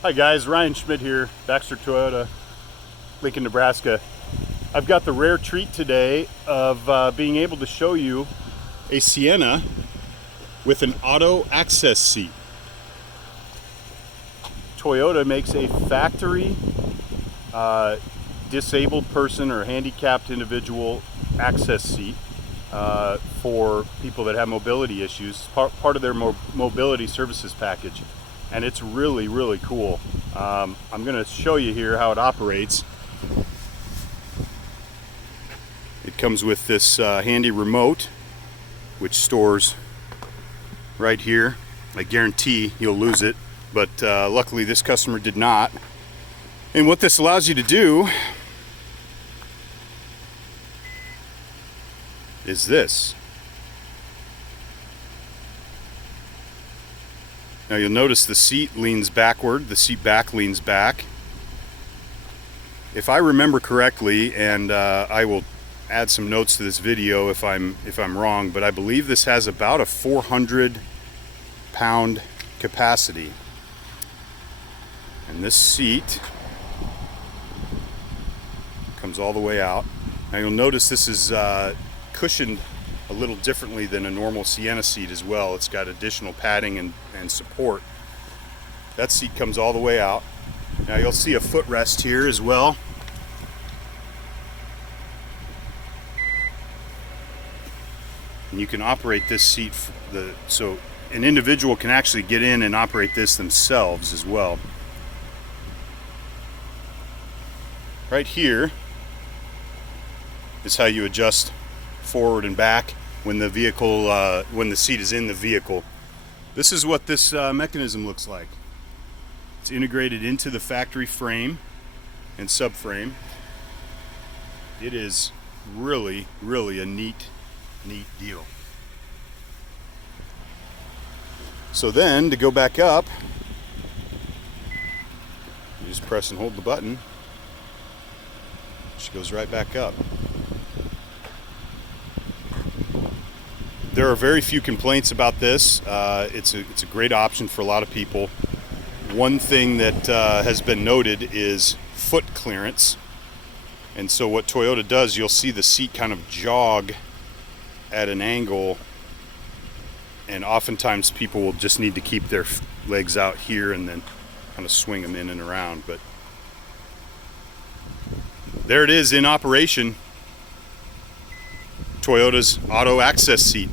Hi guys, Ryan Schmidt here, Baxter Toyota, Lincoln, Nebraska. I've got the rare treat today of being able to show you a Sienna with an auto access seat. Toyota makes a factory disabled person or handicapped individual access seat for people that have mobility issues, part of their mobility services package. And it's really, really cool. I'm going to show you here how it operates. It comes with this handy remote, which stores right here. I guarantee you'll lose it, but luckily this customer did not. And what this allows you to do is this. Now you'll notice the seat leans backward, the seat back leans back. If I remember correctly, and I will add some notes to this video if I'm wrong, but I believe this has about a 400-pound capacity. And this seat comes all the way out. Now you'll notice this is cushioned a little differently than a normal Sienna seat as well. It's got additional padding and support. That seat comes all the way out. Now you'll see a footrest here as well. And you can operate this seat, so an individual can actually get in and operate this themselves as well. Right here is how you adjust forward and back when the vehicle, when the seat is in the vehicle. This is what this mechanism looks like. It's integrated into the factory frame and subframe. It is really, really a neat deal. So then, to go back up, you just press and hold the button. She goes right back up. There are very few complaints about this. It's a great option for a lot of people. One thing that has been noted is foot clearance. And so what Toyota does, you'll see the seat kind of jog at an angle, and oftentimes people will just need to keep their legs out here and then kind of swing them in and around. But there it is in operation. Toyota's auto access seat.